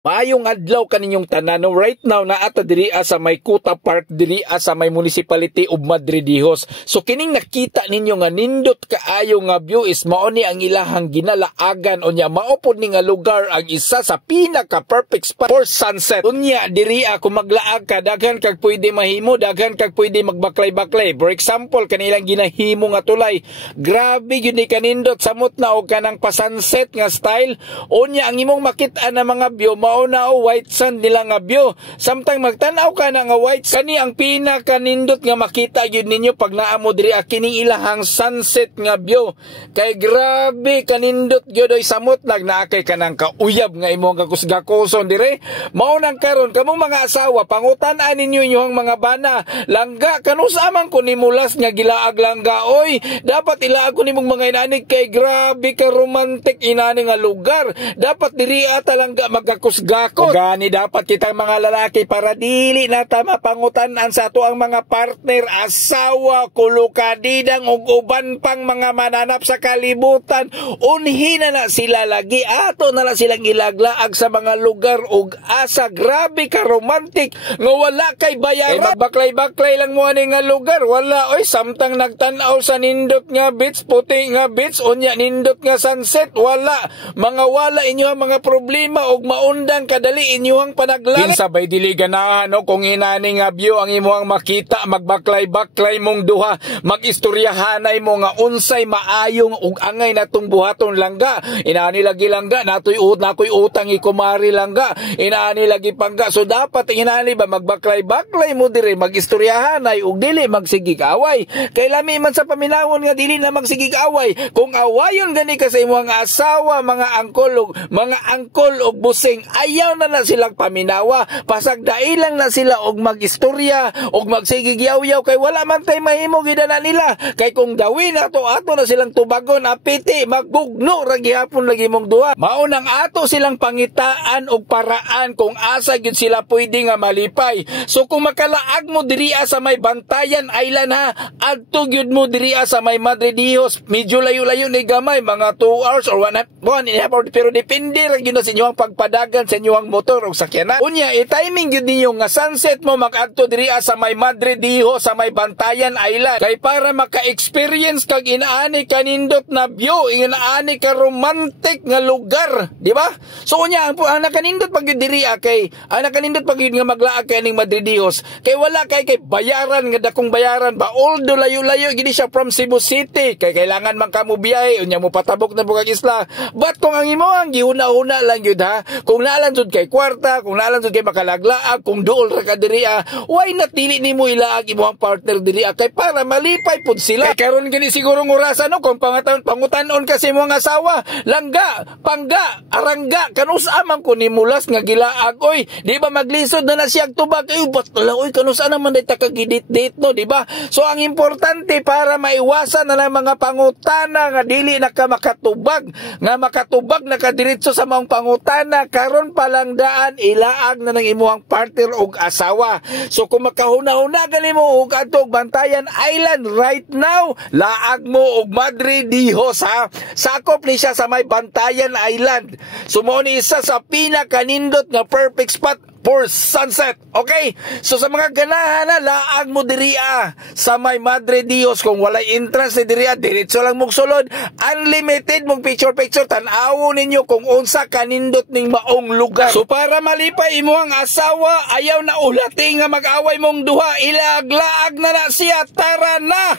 Maayong adlaw kaninyong tanan. No, right now naata diri sa may Kuta Park diri sa may municipality of Madridihos. So kining nakita ninyo nga nindot kaayo nga view is mao ni ang ilahang ginalaagan unya mao pod ni nga lugar ang isa sa pinaka perfect spot for sunset. Unya diri kung maglaag ka daghan kag pwede mahimo, daghan kag pwede magbaklay-baklay. For example kanilang ginahimo nga tulay. Grabe gyud ni kanindot samot na og kanang pa-sunset nga style. Unya ang imong makit-an na mga view mao na white sand nila nga view. Samtang magtanaw ka na nga white sand, kani ang pinakanindot nga makita gyud ninyo pag naamo diri kining ilahang sunset nga view. Kay grabe kanindot gyud oy samot lag naa kay kanang kauyab nga imong gakusgakuson dire. Mao nang karon kamong mga asawa pangutan-an ninyo inyong mga bana, langga kanusa man ko nimulas nga gilaag langga oy. Dapat ilaag ko nimong mga inanig kay grabe ka romantic inani nga lugar. Dapat diri ata langga magkakus gako. Gani dapat kita mga lalaki para dili na tama pangutan-an sa ato ang mga partner, asawa, kulukadidang ug uban pang mga mananap sa kalibutan. Unhi na sila lagi ato na silang ilaglaag sa mga lugar ug asa. Grabe ka romantic nga wala kay bayaran. Magbaklay-baklay lang mo ani nga lugar. Wala oy samtang nagtan-aw sa nindot nga beach, puti nga beach, unya nindot nga sunset. Wala mga wala inyo mga problema ug maundang kadali inyong panaglan. Sabay dili ganahan no kung inani nga view ang imuhang makita, magbaklay-baklay mong duha, magistoryahanay mo nga unsay maayong ug angay natong buhaton langga. Inani lagi langga nakoy utang ikumari langga. Inani lagi pangga. So dapat inani ba magbaklay-baklay mo dire, magistoryahanay ug dili magsigig away. Kay lami man sa paminawon nga dili na magsigig away. Kung awayon gani ka sa imuhang asawa, mga angkol ug busing, ayaw na silang paminawa, pasagdai lang na sila og magistorya og magsigigyaw-yaw kay wala man tay mahimo gidana nila. Kay kung dawin ato na silang tubagon apiti magbugno ra gihapon lagi mong duha. Mao nang ato silang pangitaan og paraan kung asa gyud sila pwede nga malipay. So kung makalaag mo diri sa may Bantayan Island ha, adto gyud mo diri sa may Madridihos, medyo layo-layo ni gamay, mga 2 hours or 1 hour, pero depende ra gyud sa inyong pagpadagan sa inyong motor o sakyanan. Unya i-timing gyud ninyo nga sunset mo mag-adto diri sa may Madridihos sa may Bantayan Island kay para maka-experience kag inaani kanindot na view, inaani ka romantic nga lugar, di ba? So unya ang nakanindot pag diri kay ang nakanindot pag nga maglaag kay ning Madridihos kay wala kay bayaran nga dakong bayaran ba, although layo-layo gini siya from Cebu City kay kailangan man kamo biyahe unya mo patabok na bugag isla. But kung ang imo ang gihuna-huna lang gyud ha, kung naalan jud kay kwarta, kung naalan jud kay makalaglaag, kung duol ra ka diri why not dili nimo ilaag imong partner diri kay para malipay pud sila. Kay karon gani siguro orasan no kung pangutan-on kasi imong asawa, langga, pangga, arangga, kanusa man ko nimulas nga gilaag oy, di ba maglisod na siya tubag kay batla oy kanusa naman day takagidit-dit no, di ba? So ang importante para maiwasan na lang mga pangutana nga dili na ka makatubag na kadiretso sa mga pangutana karon palang daan ilaag na ng imuhang partner og asawa. So kung makahuna-huna gali mo og adto Bantayan Island right now, laag mo og Madridihos ha. Sakop ni siya sa may Bantayan Island. So mo ni isa sa pinakanindot nga perfect spot for sunset. Okay? So sa mga ganahan na laag mo diri sa may Madridihos, kung walay entrance diri diretso lang mong sulod, unlimited mong picture tan-awo ninyo kung unsa kanindot ning maong lugar. So para malipay imo ang asawa, ayaw na ulati nga mag-away mong duha, ilaglaag na siya, tara na.